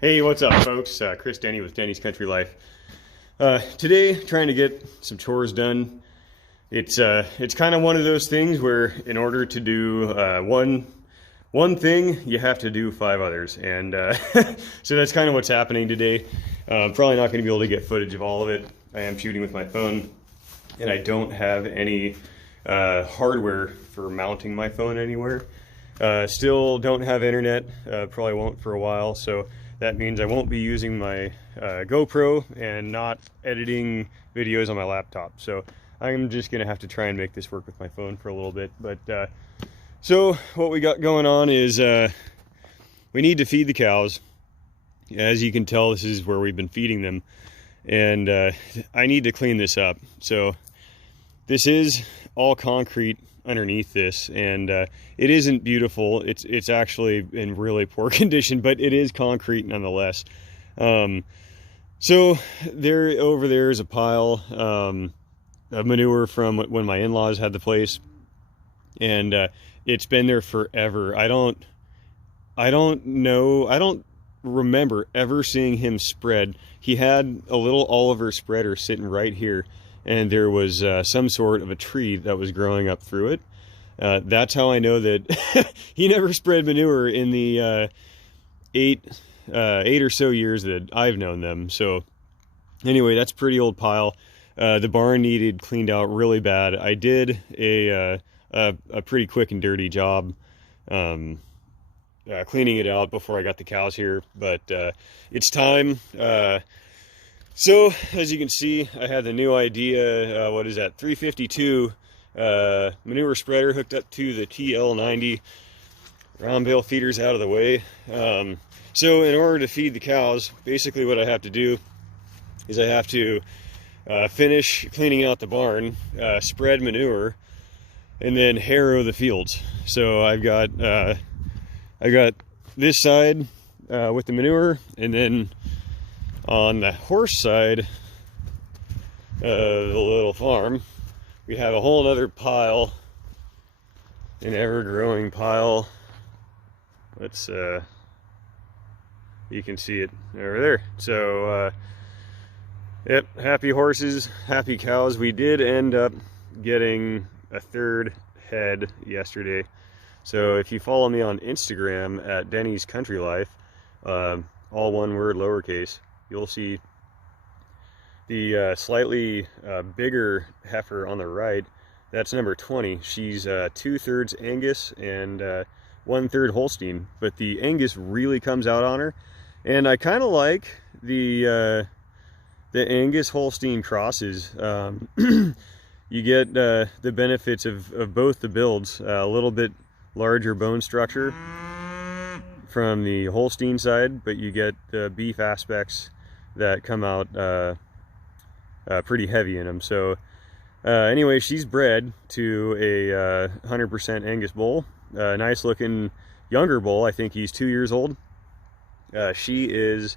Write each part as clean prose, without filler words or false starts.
Hey, what's up, folks? Chris Denny with Denny's Country Life. Today, trying to get some chores done. It's kind of one of those things where, in order to do one thing, you have to do five others, and so that's kind of what's happening today. Probably not going to be able to get footage of all of it. I am shooting with my phone, and I don't have any hardware for mounting my phone anywhere. Still don't have internet. Probably won't for a while, so that means I won't be using my GoPro and not editing videos on my laptop. So I'm just gonna have to try and make this work with my phone for a little bit. But so what we got going on is we need to feed the cows. As you can tell, this is where we've been feeding them, and I need to clean this up. So this is all concrete underneath this, and it isn't beautiful. It's actually in really poor condition, but it is concrete nonetheless. So over there is a pile of manure from when my in-laws had the place, and it's been there forever. I don't remember ever seeing him spread. He had a little Oliver spreader sitting right here, and there was some sort of a tree that was growing up through it. That's how I know that he never spread manure in the eight or so years that I've known them. So anyway, that's a pretty old pile. The barn needed cleaned out really bad. I did a pretty quick and dirty job cleaning it out before I got the cows here, but it's time. So, as you can see, I had the new idea, what is that, 352 manure spreader hooked up to the TL90. Round bale feeders out of the way. So in order to feed the cows, basically what I have to do is I have to finish cleaning out the barn, spread manure, and then harrow the fields. So I got this side with the manure, and then on the horse side of the little farm, we have a whole other pile, an ever-growing pile. Let's, you can see it over there. So, yep, happy horses, happy cows. We did end up getting a third head yesterday. So if you follow me on Instagram at Denny's Country Life, all one word, lowercase, you'll see the slightly bigger heifer on the right. That's number 20. She's 2/3 Angus and 1/3 Holstein, but the Angus really comes out on her, and I kind of like the Angus Holstein crosses. You get the benefits of both the builds. A little bit larger bone structure from the Holstein side, but you get the beef aspects that come out pretty heavy in them. So anyway, she's bred to a 100% Angus bull, nice looking younger bull. I think he's 2 years old. She is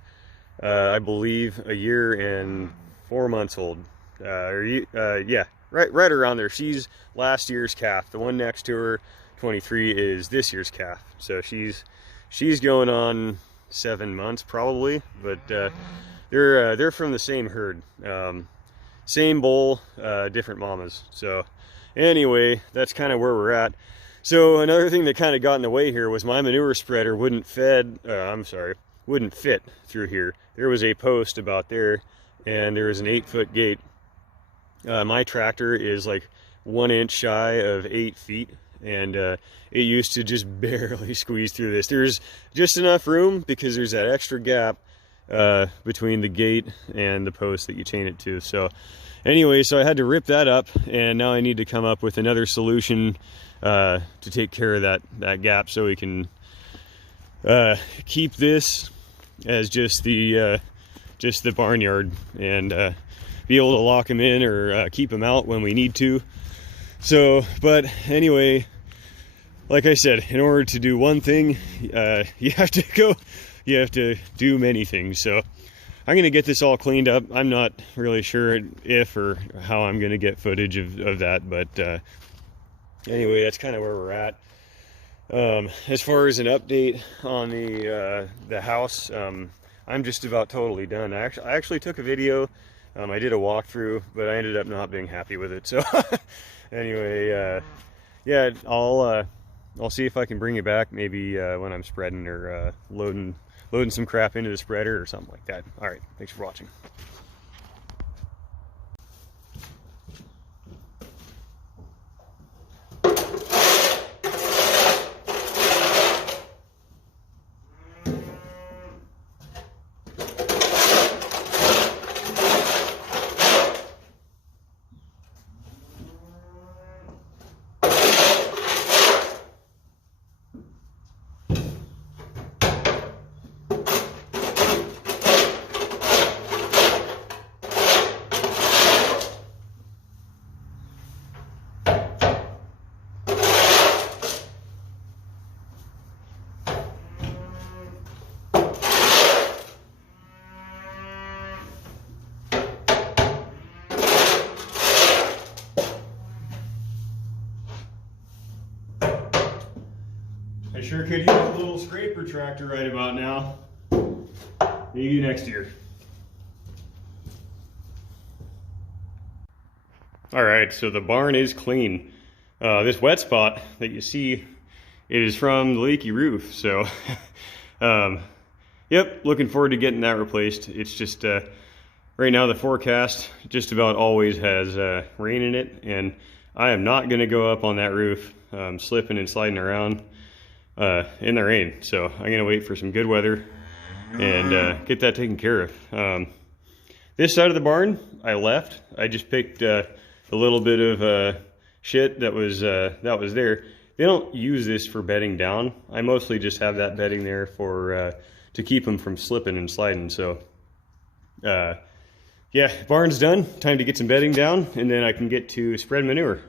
I believe a year and 4 months old, yeah, right around there. She's last year's calf. The one next to her, 23, is this year's calf. So she's going on 7 months probably, but they're from the same herd, same bull, different mamas. So anyway, that's kind of where we're at. So another thing that kind of got in the way here was my manure spreader wouldn't fit through here. There was a post about there, and there was an 8-foot gate. My tractor is like 1 inch shy of 8 feet, and it used to just barely squeeze through this. There's just enough room because there's that extra gap between the gate and the post that you chain it to. So anyway, so I had to rip that up, and now I need to come up with another solution to take care of that gap, so we can keep this as just the barnyard, and be able to lock them in or keep them out when we need to. So, but anyway, like I said, in order to do one thing, you have to do many things. So I'm going to get this all cleaned up. I'm not really sure if or how I'm going to get footage of that, but anyway, that's kind of where we're at. As far as an update on the house, I'm just about totally done. I actually took a video. I did a walkthrough, but I ended up not being happy with it. So anyway, yeah, I'll see if I can bring it back maybe when I'm spreading or loading some crap into the spreader or something like that. All right, thanks for watching. I sure could use a little scraper tractor right about now. Maybe next year. All right, so the barn is clean. This wet spot that you see, it is from the leaky roof. So, yep, looking forward to getting that replaced. It's just, right now the forecast just about always has rain in it, and I am not gonna go up on that roof, slipping and sliding around in the rain. So I'm gonna wait for some good weather and get that taken care of. This side of the barn I left. I just picked a little bit of shit that was there. They don't use this for bedding down. I mostly just have that bedding there for to keep them from slipping and sliding. So yeah, barn's done. Time to get some bedding down, and then I can get to spread manure.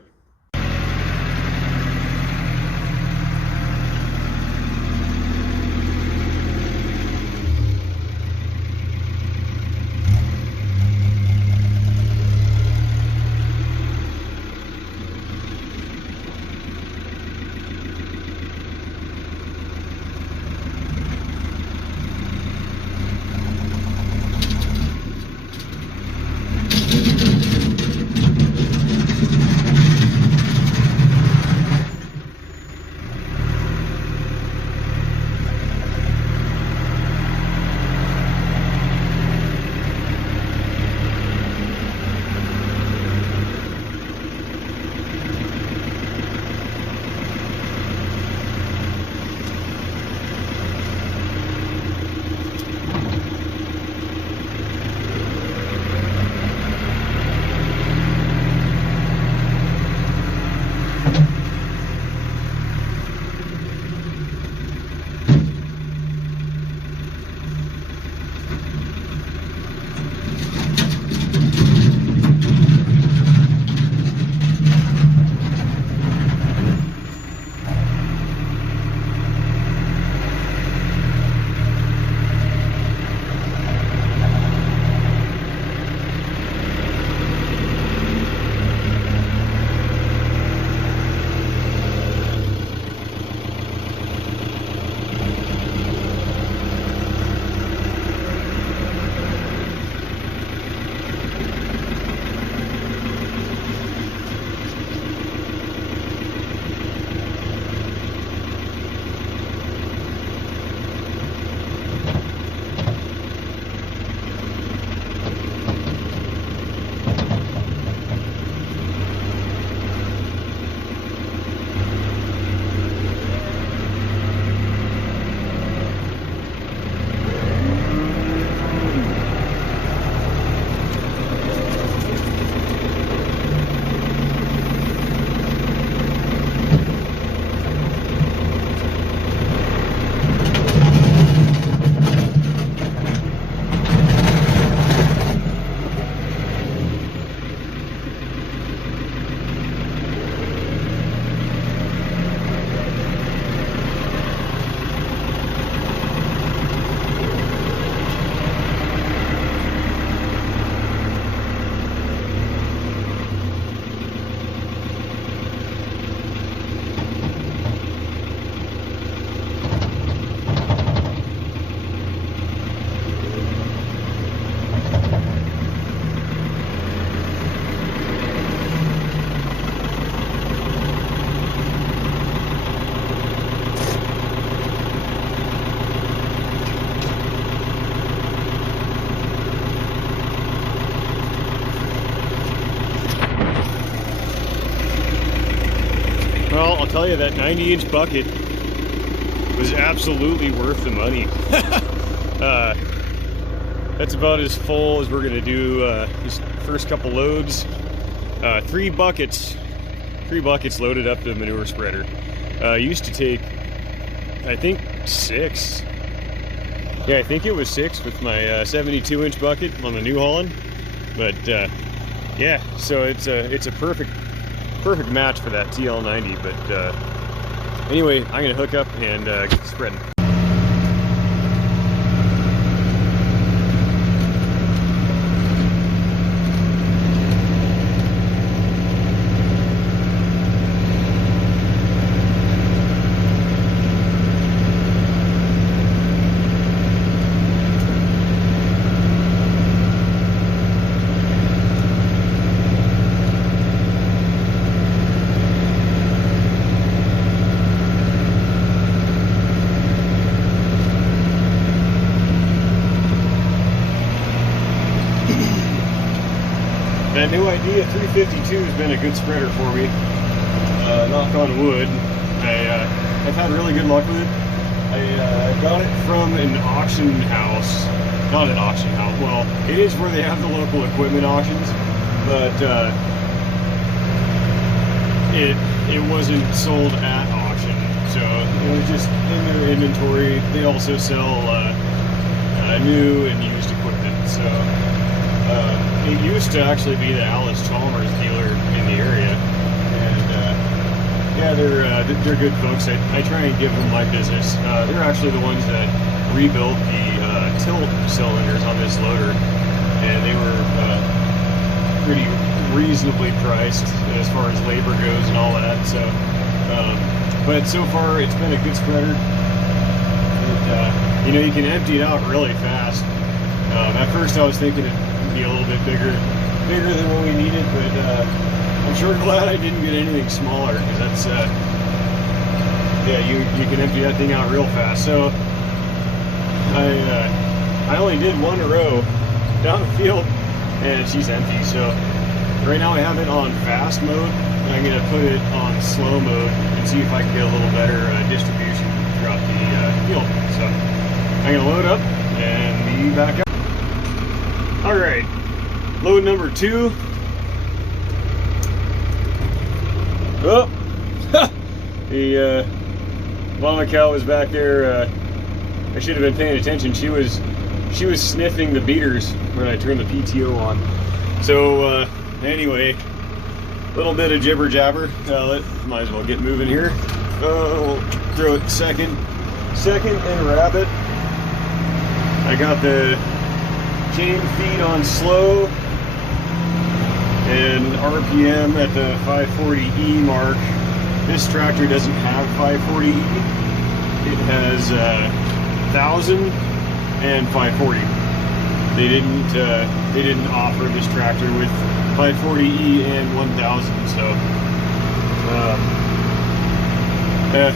tell you that 90-inch bucket was absolutely worth the money. That's about as full as we're gonna do these first couple loads. 3 buckets loaded up the manure spreader. Used to take, I think, 6. Yeah, I think it was 6 with my 72-inch bucket on the New Holland. But yeah, so it's a perfect match for that TL90. But anyway, I'm gonna hook up and get spreading. That new idea 352 has been a good spreader for me. Knock on wood. I've had really good luck with it. I got it from an auction house. Not an auction house. Well, it is where they have the local equipment auctions, but it wasn't sold at auction, so it was just in their inventory. They also sell new and used equipment. So it used to actually be the Alice Chalmers dealer in the area, and yeah, they're good folks. I try and give them my business. They're actually the ones that rebuilt the tilt cylinders on this loader, and they were pretty reasonably priced as far as labor goes and all that. So, but so far it's been a good spreader. You know, you can empty it out really fast. At first I was thinking it'd be a little bit bigger than what we needed, but I'm sure glad I didn't get anything smaller, because that's yeah, you can empty that thing out real fast. So I only did one row down the field and she's empty. So right now I have it on fast mode. I'm gonna put it on slow mode and see if I can get a little better distribution throughout the field. So I'm gonna load up and be back up. All right, load number 2. Oh, the mama cow was back there. I should have been paying attention. She was sniffing the beaters when I turned the PTO on. So anyway, a little bit of jibber jabber. Might as well get moving here. We'll throw it second and wrap it. I got the chain feed on slow and RPM at the 540E mark. This tractor doesn't have 540E. It has 1000 and 540. They didn't offer this tractor with 540E and 1000. So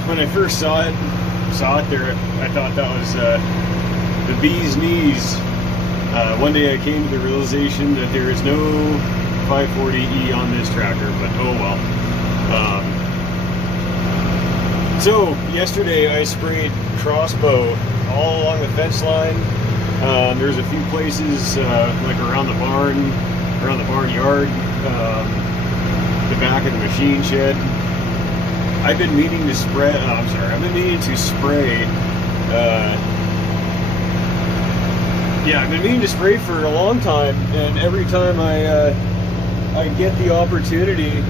when I first saw it there, I thought that was the bee's knees. One day I came to the realization that there is no 540E on this tractor, but oh well. So yesterday I sprayed crossbow all along the fence line. There's a few places like around the barnyard, the back of the machine shed. I've been meaning to spray. I've been meaning to spray. Yeah, I've been meaning to spray for a long time, and every time I get the opportunity,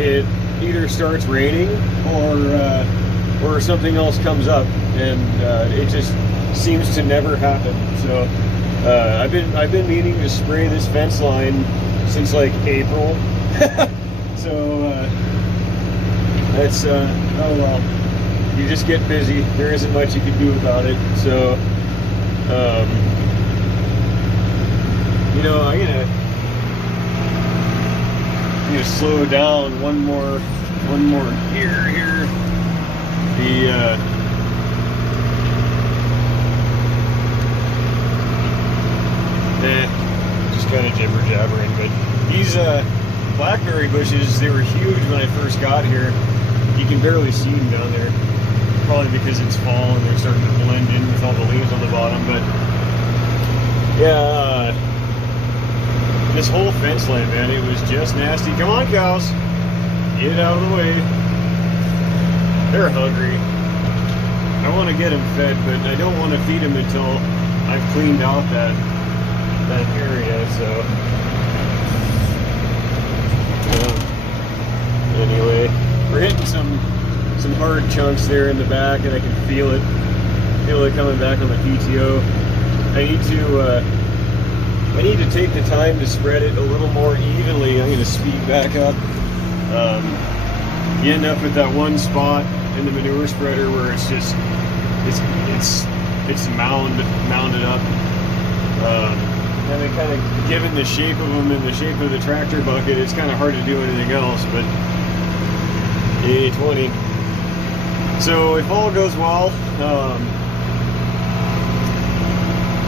it either starts raining or something else comes up, and it just seems to never happen. So I've been meaning to spray this fence line since like April. So that's oh well. You just get busy. There isn't much you can do about it. So you know, I'm gonna slow down one more here. Just kind of jibber jabbering, but he's blackberry bushes, they were huge when I first got here. You can barely see them down there. Probably because it's fall and they're starting to blend in with all the leaves on the bottom. But yeah, this whole fence line, man, it was just nasty. Come on, cows. Get out of the way. They're hungry. I want to get them fed, but I don't want to feed them until I've cleaned out that area, so anyway, we're hitting some hard chunks there in the back, and I can feel it coming back on the PTO. I need to take the time to spread it a little more evenly. I'm going to speed back up. You end up with that one spot in the manure spreader where it's just it's mounded up. And then kind of given the shape of them and the shape of the tractor bucket, it's kind of hard to do anything else, but 80-20. So if all goes well,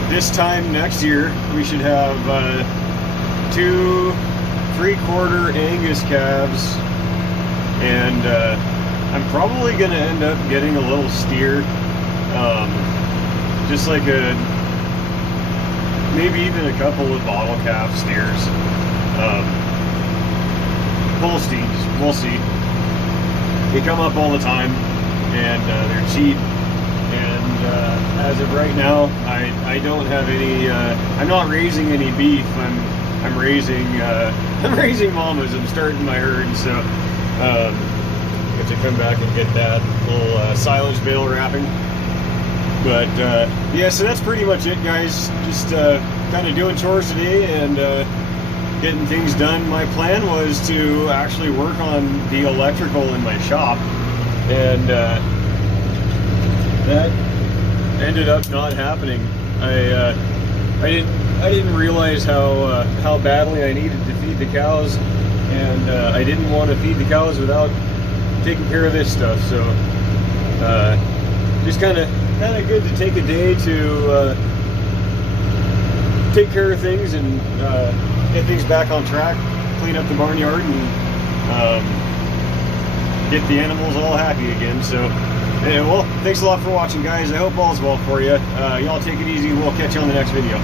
this time next year we should have 2 3/4 Angus calves, and I'm probably going to end up getting a little steer, just like maybe even a couple of bottle calf steers. Holsteins, we'll see. They come up all the time, and they're cheap. And as of right now, I don't have any. I'm not raising any beef. I'm raising mamas. I'm starting my herd, so have to come back and get that little silage bale wrapping. But yeah, so that's pretty much it, guys. Just kind of doing chores today and getting things done. My plan was to actually work on the electrical in my shop, and that ended up not happening. I didn't realize how badly I needed to feed the cows, and I didn't want to feed the cows without taking care of this stuff. So just kind of good to take a day to take care of things and get things back on track, clean up the barnyard, and get the animals all happy again. So anyway, well, thanks a lot for watching, guys. I hope all's well for you. Y'all take it easy. We'll catch you on the next video.